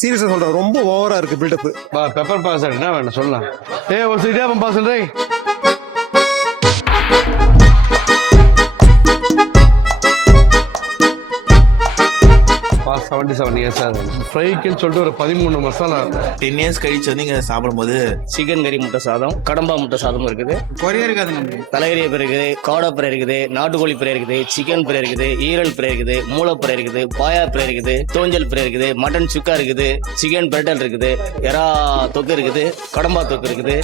சீரியஸா சொல்றேன், ரொம்ப ஓவரா இருக்கு பில்டப். பெப்பர் பாஸ் என்ன வேணும் சொல்லலாம். ஒரு இடியாப்பம் பாஸ் ரே. பாஸ் 77 இயர்ஸ் ஆகுது. ஃப்ரைக்குன்னு சொல்லிட்டு ஒரு 13 மசாலா. 10 இயர்ஸ் கழிச்சு வந்து இங்க சாப்பிடும்போது சிக்கன் கறி முட்டை சாதம், கடம்பா முட்டை சாதம் இருக்குது, குறையா இருக்காது. நம்ம தலைகறி பிறை இருக்குது, காடை பிறை இருக்குது, நாட்டுக்கோழி பிறை இருக்குது, சிக்கன் பிறை இருக்குது, ஈரல் பிறை இருக்குது, மூளை பிறை இருக்குது, பாயா பிறை இருக்குது, தோஞ்சல் பிறை இருக்குது, மட்டன் சுக்கா இருக்குது, சிக்கன் பிரட்டல் இருக்குது, எறா தொக்கு இருக்குது, கடம்பா தொக்கு இருக்குது,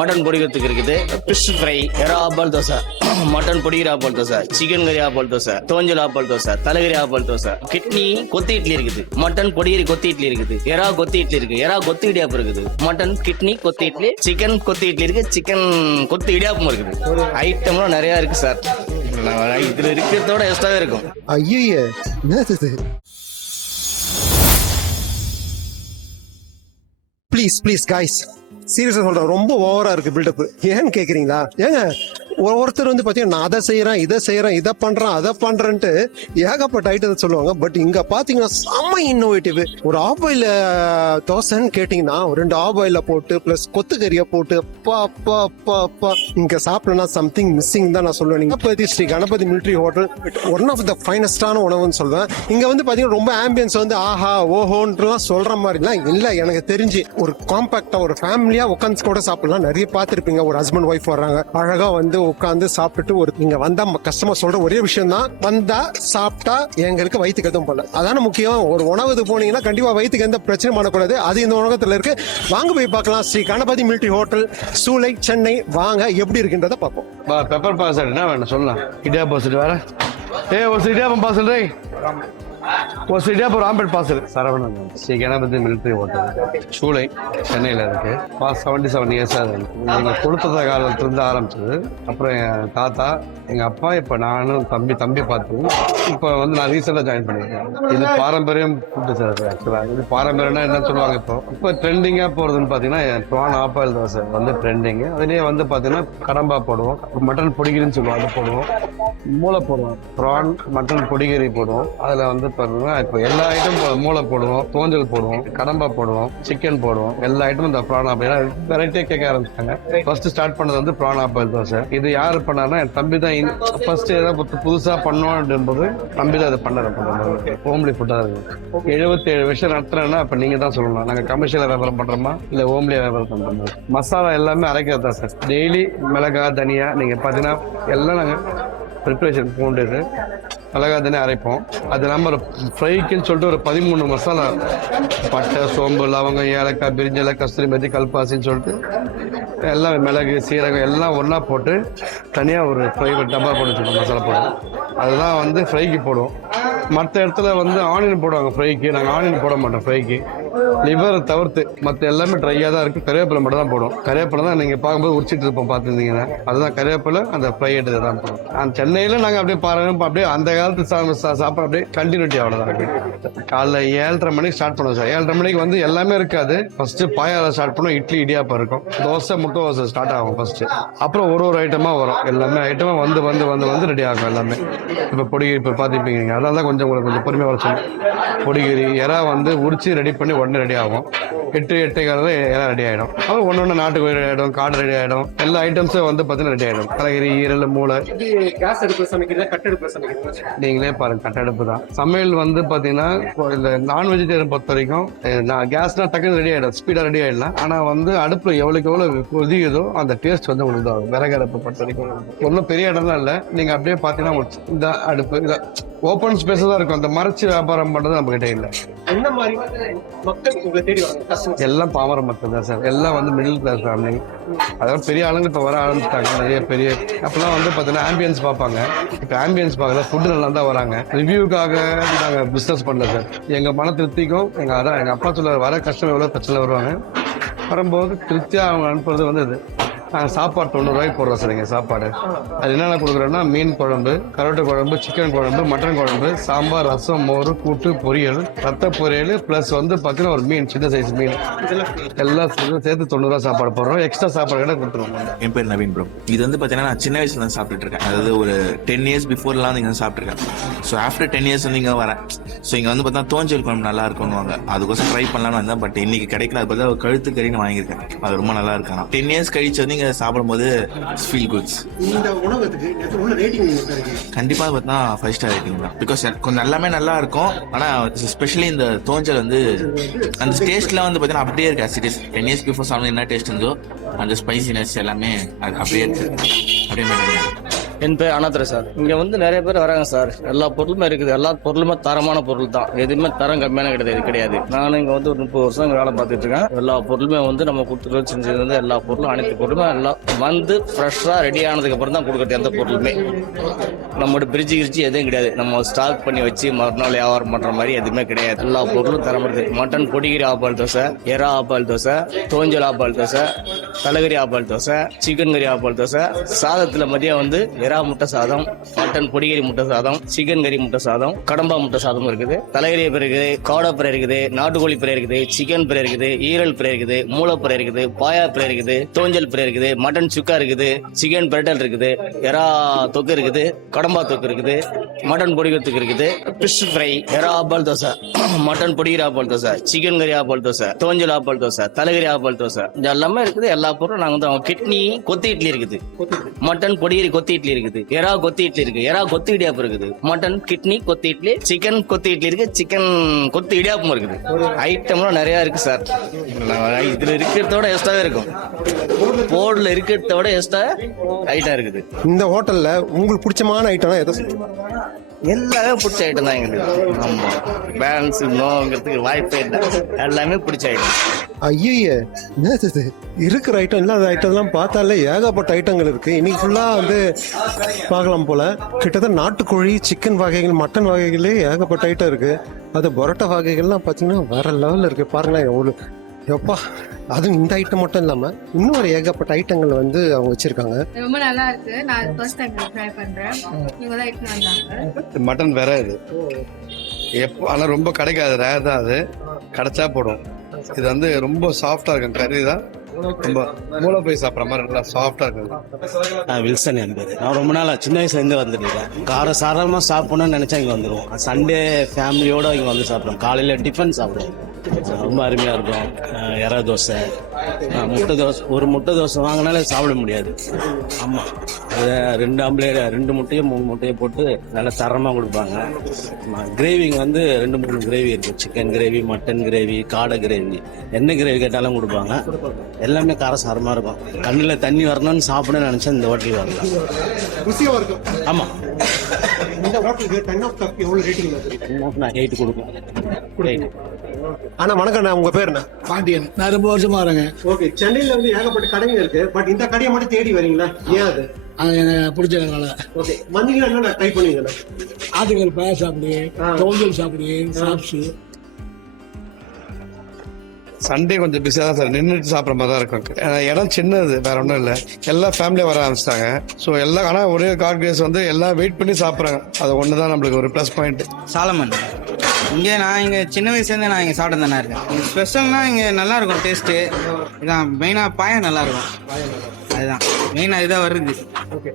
மட்டன் பொடிக்கிறதுக்கு இருக்குது, ஃபிஷ் ஃப்ரை, எறா ஆப்பால் தோசை, மட்டன் பொடிக்கிற ஆப்பால் தோசை, சிக்கன் கறி ஆப்பால் தோசை, தோஞ்சல் ஆப்பால் தோசை, தலைகறி ஆப்பால் தோசை, கிட்னி கொத்தி இட்லி இருக்குது, மட்டன் பொடியரி கொத்தி இட்லி இருக்குது, எறா கொத்தி இட்லி இருக்கு, எறா கொத்தி இடியாப்பம் இருக்குது, மட்டன் கிட்னி கொத்தி இட்லி, சிக்கன் கொத்தி இட்லி இருக்கு, சிக்கன் கொத்தி இடியாப்பம் இருக்குது. ஐட்டம்லாம் நிறைய இருக்கு சார். இதுல இருக்கிறதோட எக்ஸ்ட்ராவே இருக்கும். ஐயே என்னது? ப்ளீஸ் ப்ளீஸ் கைஸ், சீரியஸா சொல்றேன், ரொம்ப ஓவரா இருக்கு பில்டப். ஏன்னு கேக்குறீங்களா? ஏங்க ஒருத்தர் வந்து பாத்தீங்கன்னா நான் அதை செய்யறேன், இதை பண்றேன், அதை பண்றேன்ட்டு ஏகப்பட்ட ஐட்டத்தை சொல்லுவாங்க. பட் இங்க பாத்தீங்கன்னா செம்ம இன்னோவேட்டிவ். ஒரு ஆபாயில் தோசைன்னு கேட்டீங்கன்னா 2 ஆபாயில போட்டு பிளஸ் கொத்துக்கறியை போட்டு இங்க சாப்பிடனா சம்திங் மிஸ்ஸிங் தான் நான் சொல்லுவேன். Ganapathi Sri Ganapathi military hotel one of the ஃபைனஸ்டான உணவுன்னு சொல்லுவேன். இங்க வந்து பாத்தீங்கன்னா ரொம்ப ஆம்பியன்ஸ் வந்து ஆஹா ஓஹோன்ட்டுலாம் சொல்ற மாதிரிலாம் இல்ல. எனக்கு தெரிஞ்சு ஒரு காம்பாக்டா ஒரு ஃபேமிலியா உட்காந்து கூட சாப்பிடலாம். நிறைய பார்த்திருப்பீங்க, ஒரு ஹஸ்பண்ட் ஒய்ஃப் வர்றாங்க, அழகா வந்து உட்காந்து சாப்பிட்டுட்டு ஒரு இங்க வந்தா கஸ்டமர் சொல்ற ஒரே விஷயம் தான், வந்தா சாப்பிட்டா எங்களுக்கு வயிற்றுக்கு எதுவும் பண்ணல. அதான முக்கியம். ஒரு உணவுக்கு போனீங்கன்னா கண்டிப்பா வயிற்றுக்கு எந்த பிரச்சனையும் பண்ணக்கூடாது. அது இந்த உணவகத்துல இருக்கு. வாங்க போய் பார்க்கலாம். ஸ்ரீ கணபதி மிலிட்டரி ஹோட்டல், சூளை, சென்னை. வாங்க எப்படி இருக்குன்றத பார்ப்போம். பெப்பர் பாஸ் என்ன வேணும் சொல்லலாம். இடியாப்பம் வேற. ஒரு இடியாப்பம் பாஸ் ரே. ஒரு இடியாப்பம் ஆம்பட் pass Saravanan. Sri Ganapathi military hotel, Choolai, சென்னையில் இருக்கு. பாஸ் 77 இயர்ஸ் ஆகுது. நீங்கள் கொடுத்த காலத்துலேருந்து ஆரம்பிச்சது. அப்புறம் என் தாத்தா, எங்கள் அப்பா, இப்போ நானும் தம்பி பார்த்து இப்போ வந்து நான் ரீசெண்டாக ஜாயின் பண்ணியிருக்கேன். இது பாரம்பரியம் ஃபுட்டு சார். ஆக்சுவலாக இது பாரம்பரியம்னா என்ன சொல்லுவாங்க, இப்போ ட்ரெண்டிங்காக போகிறதுன்னு பார்த்தீங்கன்னா ப்ரான் ஆப்பாயில் தோசை வந்து ட்ரெண்டிங்கு. அதுலேயே வந்து பார்த்தீங்கன்னா கடம்பா போடுவோம், மட்டன் பொடிகிரின்னு சொல்லுவோம், அது போடுவோம், மூளை போடுவோம், ப்ரான் மட்டன் பொடிகறி போடுவோம். அதில் வந்து பார்த்தீங்கன்னா இப்போ எல்லா ஐட்டம் மூளை போடுவோம், தோஞ்சல் போடுவோம், கடம்பா போடுவோம், சிக்கன் போடுவோம், எல்லா ஐட்டமும் இந்த ப்ரான் ஆப்பாயில் வெரைட்டியாக கேட்க ஆரம்பிச்சாங்க. ஃபர்ஸ்ட் ஸ்டார்ட் பண்ணது வந்து ப்ரான் ஆப்பாயில் தோசை. இது யார் பண்ணாருன்னா என் தம்பி தான். ஃபர்ஸ்ட் ஏதாவது புதுசாக பண்ணோம் அப்படின்போது தம்பி தான் அதை பண்ணாரு. ஹோம்லி ஃபுட்டாக இருக்கு. 77 வருஷம் நடத்துறேன்னா அப்போ நீங்கள் தான் சொல்லணும். நாங்கள் கமர்ஷியலாக வியாபாரம் பண்ணுறோமா இல்லை ஹோம்லியாக வியாபாரம் பண்ணுறோமா? மசாலா எல்லாமே அரைக்கிறது தான் சார். டெய்லி மிளகா, தனியா நீங்கள் பார்த்தீங்கன்னா எல்லாம் நாங்கள் ப்ரிப்பரேஷன் பூண்டு மிளகா தானே அரைப்போம். அது இல்லாமல் ஒரு ஃப்ரைக்குன்னு சொல்லிட்டு ஒரு 13 மசாலா, பட்டை, சோம்பு, லவங்கம், ஏலக்காய், பிரிஞ்சலை, கஸ்தூரி மெத்தி, கல்பாசின்னு சொல்லிட்டு எல்லாம் மிளகு, சீரகம் எல்லாம் ஒன்றா போட்டு தனியாக ஒரு ஃப்ரை டப்பா போட்டு வச்சுருக்கோம். மசாலா போடுவோம். அதுதான் வந்து ஃப்ரைக்கு போடுவோம். மற்ற இடத்துல வந்து ஆனியன் போடுவாங்க ஃப்ரைக்கு. நாங்கள் ஆனியன் போட மாட்டோம் ஃப்ரைக்கு. லிவரை தவிர்த்து மற்ற எல்லாமே ட்ரையாக தான் இருக்குது. கருவேப்பிலை மட்டும் தான் போடும். கருவேப்பிலை தான் நீங்கள் பார்க்கும்போது உரிச்சிட்டு இருப்போம், பார்த்துருந்தீங்கன்னா அதுதான் கருவேப்பிலை. அந்த ஃப்ரை எடுத்து தான் போடும். சென்னையில் நாங்கள் அப்படியே பாருங்க, அப்படியே அந்த காலத்து சாப்பாடு அப்படியே கண்டினியூட்டி அவ்வளோதான் இருக்குது. காலைல 7:30 மணிக்கு ஸ்டார்ட் பண்ணுவோம் சார். 7:30 மணிக்கு வந்து எல்லாமே இருக்காது. ஃபர்ஸ்ட்டு பாயாவில் ஸ்டார்ட் பண்ணுவோம். இட்லி, இடியாப்பம் இருக்கும். தோசை, முட்டை தோசை ஸ்டார்ட் ஆகும் ஃபர்ஸ்ட்டு. அப்புறம் ஒரு ஐட்டமாக வரும். எல்லாமே ஐட்டமாக வந்து வந்து வந்து வந்து ரெடி ஆகும் எல்லாமே. இப்போ பொடிகறி இப்போ பார்த்துப்பீங்க. அதனால தான் கொஞ்சம் பொறுமையாக வர சொல்லணும். பொடிகறி எறா வந்து உரிச்சு ரெடி பண்ணி உடனே ரெடி ஆகும். 8:30 எல்லாம் ரெடி ஆகிடும். அப்புறம் ஒன்று நாட்டுக்கோழி ரெடி ஆகிடும், காடை ரெடி ஆகிடும். எல்லா ஐட்டம்ஸும் வந்து பார்த்தீங்கன்னா ரெடி ஆகிடும். தலைகறி, ஈரல், மூளை. கேஸ் அடுப்பு சமைக்கிறதா கட்டடுப்பு சமைக்கிறது? நீங்களே பாருங்க, கட்டடுப்பு தான். சமையல் வந்து பார்த்தீங்கன்னா இந்த நான் வெஜிடேரியன் பொறுத்த வரைக்கும் கேஸ்னா டக்குன்னு ரெடி ஆகிடும், ஸ்பீடாக ரெடி ஆகிடலாம். ஆனால் வந்து அடுப்பில் எவ்வளோக்கு எவ்வளோ கொதிக்குதோ அந்த டேஸ்ட் வந்து உங்களுக்கு தான். விறகு அடுப்பு பொறுத்த வரைக்கும் ஒன்றும் பெரிய இடம்லாம் இல்லை. நீங்கள் அப்படியே பார்த்தீங்கன்னா இந்த அடுப்பு இதை ஓப்பன் ஸ்பேஸ் தான் இருக்கும். அந்த மறைச்சு வியாபாரம் பண்ணுறது நம்ம கிட்டே இல்லை. என்ன மாதிரி மக்கள் உங்களை தேடி வராங்க? எல்லாம் பாமர மக்கள் தான் சார். எல்லாம் வந்து மிடில் கிளாஸ் ஃபேமிலி. அதாவது பெரிய ஆளுங்க இப்போ வர ஆரம்பிச்சிட்டாங்க. நிறைய பெரிய அப்பெல்லாம் வந்து பார்த்தீங்கன்னா ஆம்பியன்ஸ் பார்ப்பாங்க. இப்போ ஆம்பியன்ஸ் பார்க்கல, ஃபுட்டு நல்லா தான் வராங்க. ரிவ்யூக்காக நாங்கள் பிஸ்னஸ் பண்ணல சார். எங்கள் மன திருப்திக்கும் எங்கள் அப்பா சொல்ல வர கஷ்டம் எவ்வளோ பிரச்சனை வருவாங்க. வரும்போது திருப்தியாக அவங்க அனுப்புறது வந்து இது சாப்பாடு 90 ரூபாய்க்கு போடுறோம் சார் இங்கே சாப்பாடு. அது என்னென்ன கொடுக்குறோன்னா மீன் குழம்பு, கரோட்டு குழம்பு, சிக்கன் குழம்பு, மட்டன் குழம்பு, சாம்பார், ரசம், மோர், கூட்டு, பொரியல், ரத்த பொரியல் ப்ளஸ் வந்து பார்த்தீங்கன்னா ஒரு மீன், சின்ன சைஸ் மீன், எல்லாம் சேர்த்து 90 ரூபா சாப்பாடு போடுறோம். எக்ஸ்ட்ரா சாப்பாடு கூட கொடுத்துருவோம். என் பேர் நவீன் ப்ரோ. இது வந்து பார்த்தீங்கன்னா நான் சின்ன வயசுல தான் சாப்பிட்டுட்டு இருக்கேன். அதாவது ஒரு 10 இயர்ஸ் பிஃபோர்லாம் இங்கே சாப்பிட்ருக்கேன். ஸோ ஆஃப்டர் 10 இயர்ஸ் வந்து இங்கே வரேன். ஸோ இங்கே வந்து பார்த்தா தோஞ்சல் குழம்பு நல்லா இருக்கும்னுவாங்க. அதுக்கோசம் ட்ரை பண்ணலாம்னு வந்தேன். பட் இன்னைக்கு கிடைக்கல. அது பார்த்தா கழுத்து கறின்னு வாங்கியிருக்கேன். அது ரொம்ப நல்லா இருக்காங்க. 10 இயர்ஸ் கழிச்சு வந்து இங்கே சாப்பிடும்போது ஃபீல் குட்ஸ். இந்த உணவகத்துக்கு எவ்வளவு ரேட்டிங் கண்டிப்பாக பார்த்தா 5 ஸ்டார் ரேட்டிங் தான். பிகாஸ் கொஞ்சம் எல்லாமே நல்லா இருக்கும். ஆனால் ஸ்பெஷலி இந்த தோஞ்சல் வந்து அந்த டேஸ்ட்லாம் வந்து பார்த்தீங்கன்னா அப்படியே இருக்கு. as it is 10 years before சாப்பிட என்ன டேஸ்ட் இருந்தோ அந்த ஸ்பைசினஸ் எல்லாமே அது அப்படியே இருக்கு. அப்படியே maintain. என் பேர் அனாத்ர சார். இங்க வந்து நிறைய பேர் வராங்க சார். எல்லா பொருளுமே இருக்குது. எல்லா பொருளுமே தரமான பொருள் தான். எதுவுமே தரம் கம்மியான கிடையாது. நானும் இங்க வந்து ஒரு 30 வருஷம் இங்க வேலை பார்த்துட்டு இருக்கேன். எல்லா பொருளுமே வந்து நம்ம கொடுத்துட்டு செஞ்சது வந்து எல்லா பொருளும் அனைத்து பொருளுமே எல்லாம் வந்து ஃப்ரெஷ்ஷா ரெடி ஆனதுக்கு அப்புறம் தான் கொடுக்குறது. எந்த பொருளுமே நம்மளோட பிரிட்ஜு கிரிச்சி எதுவும் கிடையாது. நம்ம ஸ்டாக் பண்ணி வச்சு மறுநாள் வியாபாரம் பண்ற மாதிரி எதுவுமே கிடையாது. எல்லா பொருளும் தரம் இருக்கு. மட்டன் பொடிகிரி ஆப்பால் தோசை, எறா ஆப்பால் தோசை, தோஞ்சல் ஆப்பால் தோசை, தலைகறி ஆப்பால் தோசை, சிக்கன் கறி ஆப்பால் தோசை, சாதத்துல மதியம் வந்து எறா முட்டை சாதம், மட்டன் பொடிகறி முட்டை சாதம், சிக்கன் கறி முட்டை சாதம், கடம்பா முட்டை சாதம் இருக்குது. தலைகறி பிறை இருக்குது, காடை பிறை இருக்குது, நாட்டுக்கோழி பிறை இருக்குது, சிக்கன் பிறை இருக்குது, ஈரல் பிறை இருக்குது, மூளை பிறை இருக்குது, பாயா பிறை இருக்குது, தோஞ்சல் பிறை இருக்குது, மட்டன் சுக்கா இருக்குது, சிக்கன் பிரட்டல் இருக்குது, எறா தொக்கு இருக்குது, கடம்பா தொக்கு இருக்குது, மட்டன் பொடிகறி தொக்கு இருக்குது, ஃபிஷ் ஃப்ரை, எறா ஆப்பால் தோசை, மட்டன் பொடிகறி ஆப்பால் தோசை, சிக்கன் கறி ஆப்பால் தோசை, தோஞ்சல் ஆப்பால் தோசை, தலைகறி ஆப்பால் தோசை, இது எல்லாமே இருக்குது. எல்லா பொருளும் நாங்க வந்து கிட்னி கொத்தி இட்லி இருக்குது, மட்டன் பொடிகறி கொத்தி இட்லி இருக்குது, எறா கொத்தி இட்லி இருக்கு, எறா கொத்தி இடியாப்பம் இருக்குது, மட்டன் கிட்னி கொத்தி இட்லி, சிக்கன் கொத்தி இட்லி இருக்கு, சிக்கன் கொத்தி இடியாப்பம் இருக்குது. ஐட்டம்லாம் நிறைய இருக்கு சார். இதுல இருக்கிறதோட எக்ஸ்ட்ராவே இருக்கும். போர்டுல இருக்கிறதோட எக்ஸ்ட்ரா ஐட்டம் இருக்குது. இந்த ஹோட்டல்ல உங்களுக்கு பிடிச்சமான ஐட்டம்னா எதை சொல்லுங்க? எல்லாமே பிடிச்ச ஐட்டம் தான் எங்களுக்கு. ஆமா, பேலன்ஸ் நோங்கிறதுக்கு வாய்ப்பே இல்லை. எல்லாமே பிடிச்ச ஐட்டம். ஐயே, என்னது இது? இருக்கிற ஐட்டம் இல்லாத ஐட்டம்லாம் பார்த்தாலே ஏகப்பட்ட ஐட்டங்கள் இருக்கு. இன்னைக்கு ஃபுல்லா வந்து பார்க்கலாம் போல. கிட்டத்தட்ட நாட்டுக்கோழி, சிக்கன் வகைகள், மட்டன் வகைகளே ஏகப்பட்ட ஐட்டம் இருக்கு. அது பரோட்டா வகைகள்லாம் பார்த்தீங்கன்னா வேற லெவலில் இருக்கு. பாருங்களேன் எவ்வளோ எப்பா. அதுவும் இந்த ஐட்டம் மட்டும் இல்லாம இன்னும் ஒரு ஏகப்பட்ட ஐட்டங்கள் வந்து அவங்க வச்சிருக்காங்க. ரொம்ப நல்லா இருக்கு. நான் ஃபர்ஸ்ட் டைம் ட்ரை பண்றேன். இவங்க தான் எடுத்து வந்தாங்க. மட்டன் வேற இது எப்போ, ஆனால் ரொம்ப கிடைக்காது, ரேர் தான். அது கிடைச்சா போடும். இது வந்து ரொம்ப சாஃப்டா இருக்கும். கறி தான் ரொம்ப மூளை போய் சாப்பிட்ற மாதிரி நல்லா சாஃப்டா இருக்கும். வில்சன் என் பேர். நான் ரொம்ப நாள் சின்ன வயசுல இருந்து வந்துருக்கேன். சாதாரணமா சாப்பிடணும்னு நினைச்சா இங்க வந்துருவோம். சண்டே ஃபேமிலியோட இங்க வந்து சாப்பிடுவோம். காலையில டிஃபன் சாப்பிடுவோம். ரொம்ப அருமையா இருக்கும். எறா தோசை, முட்டை தோசை. ஒரு முட்டை தோசை வாங்கினாலே சாப்பிட முடியாது. ஆமா, அது 2 ஆம்லேட், 2 முட்டையோ 3 முட்டையோ போட்டு நல்லா தரமா கொடுப்பாங்க. கிரேவிங்க வந்து 2-3 கிரேவி இருக்கு. சிக்கன் கிரேவி, மட்டன் கிரேவி, காடை கிரேவி, என்ன கிரேவி கேட்டாலும் கொடுப்பாங்க. எல்லாமே காரசாரமா இருக்கும். கண்ணுல தண்ணி வரணும்னு சாப்பிடணும்னு நினைச்சா இந்த ஹோட்டலுக்கு வரலாம். ருசியா இருக்கும். ஆமா, இந்த ஹோட்டலுக்கு 10 ஆஃப் டாப் எவ்வளவு ரேட்டிங்? நான் 8 கொடுப்பேன். 8. ஆனா வணக்கம், உங்க பேர் என்ன? பாண்டியன். நான் ரொம்ப வருஷமா வரேங்க. ஓகே, சென்னையில வந்து ஏகப்பட்ட கடைங்க இருக்கு. பட் இந்த கடையை மட்டும் தேடி வரீங்களா? ஏன் அது? அது எனக்கு பிடிச்சதுனால. ஓகே, வந்தீங்கன்னா என்ன ட்ரை பண்ணுவீங்களா? ஆட்டுக்கல் பாயா சாப்பிடுவேன், தோஞ்சல் சாப்பிடுவேன், சாப்ஸு. சண்டே கொஞ்சம் பிஸியாக தான் சார், நின்றுட்டு சாப்பிட்ற மாதிரி தான் இருக்கும். இடம் சின்னது, வேற ஒன்றும் இல்லை. எல்லாம் ஃபேமிலியாக வர ஆரம்பிச்சிட்டாங்க. ஸோ எல்லாம் ஆனால் ஒரே கார்கேஸ் வந்து எல்லாம் வெயிட் பண்ணி சாப்பிட்றாங்க. அது ஒன்று தான் நம்மளுக்கு ஒரு ப்ளஸ் பாயிண்ட். சாலமன். இங்கே சின்ன வயசுலேருந்து நான் இங்கே சாப்பிட்டு தானே இருக்கேன். இங்கே ஸ்பெஷல்னா இங்கே நல்லா இருக்கும் டேஸ்ட்டு. இதான் மெயினாக பாயா நல்லா இருக்கும். அதுதான் மெயினாக இதாக வருது. ஓகே,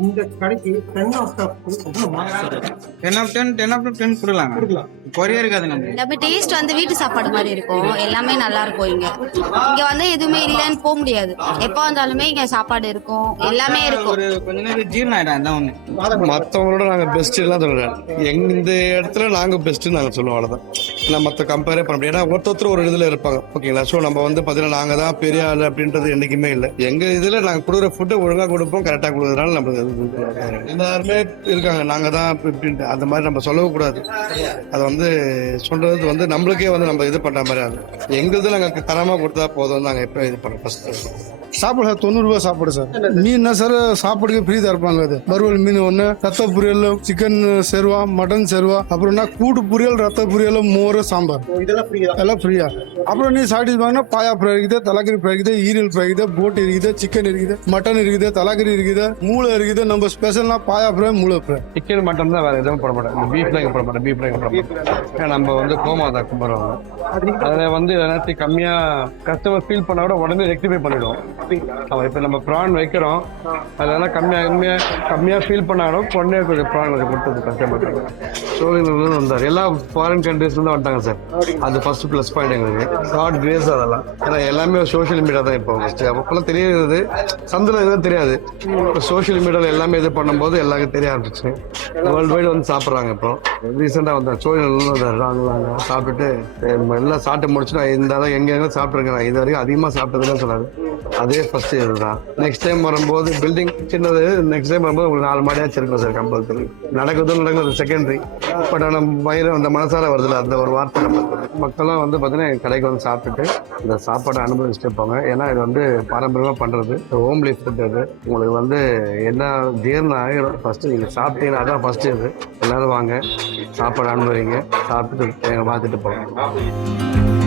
இந்த கடைக்கு 10 ஆஃப் டாப் 10 ஆஃப் 10 கொடுக்கலாங்க. குறைய இருக்காது. நம்ம எல்லாமே டேஸ்ட் வந்து வீட்டு சாப்பாடு மாதிரி இருக்கும். எல்லாமே நல்லா இருக்கும். இங்க வந்து எதுவுமே இல்லைன்னு போக முடியாது. எப்ப வந்தாலுமே இங்க சாப்பாடு இருக்கும், எல்லாமே இருக்கும். ஒரு கொஞ்ச நேரம் ஜீரணம் ஆயிடும். அதான் ஒண்ணு. மற்றவங்களோட நாங்கள் பெஸ்ட் எல்லாம் சொல்றேன். இந்த இடத்துல நாங்கள் பெஸ்ட் நாங்கள் சொல்லுவோம். அவ்வளோதான். நான் மற்ற கம்பேரே பண்ண முடியும். ஏன்னா ஒருத்தர் ஒரு இதில் இருப்பாங்க. ஓகேங்களா? ஸோ நம்ம வந்து பார்த்தீங்கன்னா நாங்கள் தான் பெரிய ஆள் அப்படின்றது என்றைக்குமே இல்லை. எங்கள் இதில் நாங்கள் கொடுக்குற ஃபுட்டை ஒழுங்காக கொடுப்போம், கரெக்டாக கொடுக்குறதுனால நம்ம சொல்றது எல்லாருமே இருக்காங்க, நாங்கள் தான் இப்படின்ட்டு அந்த மாதிரி நம்ம சொல்லவும் கூடாது. அதை வந்து சொல்றது வந்து நம்மளுக்கே வந்து நம்ம இது பண்ணுற மாதிரி ஆகும். எங்களுது நாங்கள் தரமாக கொடுத்தா போதும், நாங்கள் எப்போ இது பண்ணுறோம். ஃபர்ஸ்ட் சாப்பாடு சார் 90 ரூபாய் சாப்பாடு சார். மீன் சார் சாப்பாடுக்கு ஃப்ரீ தரப்பாங்க. அது வறுவல் மீன் ஒன்று, ரத்த பொரியல், சிக்கன் சேர்வா, மட்டன் சேர்வா, அப்புறம்னா கூட்டு பொரியல், ரத்த பொரியல், மோர், சாம்பார் எல்லாம் ஃப்ரீயா. அப்புறம் நீ சாப்பிட்டு பாயா ஃப்ரை இருக்குது, தலைக்கறி ஃப்ரை இருக்குது, ஈரல் ஃப்ரை இருக்குது, போட்டு இருக்குது, சிக்கன் இருக்குது, மட்டன் இருக்குது, தலைக்கறி இருக்குது, மூளை இருக்குது. நம்ம ஸ்பெஷல்னா பாயா ஃப்ரை, மூளை ஃப்ரை. சிக்கன் மட்டன் தான் வேற எதுவும் போட மாட்டேன். பீஃப்லாம் இங்கே போட மாட்டேன். பீஃப்லாம் இங்கே போட மாட்டேன். நம்ம வந்து கோமாதா கும்பிட்றோம். அதில் வந்து எல்லாத்தையும் கம்மியாக கஸ்டமர் ஃபீல் பண்ண விட உடனே ரெக்டிஃபை பண்ணிவிடுவோம். இப்போ நம்ம ப்ரான் வைக்கிறோம், அதெல்லாம் கம்மியாக ஃபீல் பண்ணாலும் உடனே கொஞ்சம் ப்ரான் கொஞ்சம் கொடுத்தது கஷ்டப்பட்டு சோழிலிருந்து வந்தார். எல்லா ஃபாரின் கண்ட்ரீஸ்லேருந்து வந்துட்டாங்க சார். அது ஃபர்ஸ்ட் ப்ளஸ் பாயிண்ட் எங்களுக்கு. காட் கிரேஸ் அதெல்லாம். ஏன்னா எல்லாமே சோஷியல் மீடியா தான் இப்போ ஃபஸ்ட்டு. அப்போல்லாம் தெரியாது, சந்தில் எதுவும் தெரியாது. இப்போ சோஷியல் மீடியாவில் எல்லாமே இது பண்ணும்போது எல்லாருக்கும் தெரிய ஆரம்பிச்சு வேர்ல்டு வைடு வந்து சாப்பிட்றாங்க. இப்போ ரீசெண்டாக வந்தார் சோழிலிருந்து வந்தார். நாங்கள் சாப்பிட்டுட்டு எல்லாம் சாப்பிட்டு முடிச்சுட்டு இந்த அளவு எங்கெங்க சாப்பிட்ருக்கேன், இது வரைக்கும் அதிகமாக சாப்பிட்டதுன்னு சொன்னார். அதே ஃபர்ஸ்ட் இதுதான். நெக்ஸ்ட் டைம் வரும்போது பில்டிங் சின்னது, நெக்ஸ்ட் டைம் வரும்போது உங்களுக்கு 4 மாடியாச்சும் இருக்கும் சார். கம்பல்சரி நடக்குது செகண்டரி. பட் ஆனால் வயிறு அந்த மனசார வருதுல்ல, அந்த ஒரு வார்த்தை மக்கள்லாம் வந்து பார்த்தீங்கன்னா எங்கள் கடைக்கு வந்து சாப்பிட்டுட்டு இந்த சாப்பாடை அனுபவிச்சுட்டு இருப்பாங்க. ஏன்னா இது வந்து பாரம்பரியமாக பண்ணுறது, ஹோம்லி ஃபுட். அது உங்களுக்கு வந்து என்ன ஜீரணம் ஆகிடும். ஃபஸ்ட்டு நீங்கள் சாப்பிட்டீங்கன்னா அதான் ஃபஸ்ட்டு. இது எல்லோரும் வாங்க, சாப்பாடு அனுபவிங்க, சாப்பிட்டுட்டு எங்களை பார்த்துட்டு போங்க.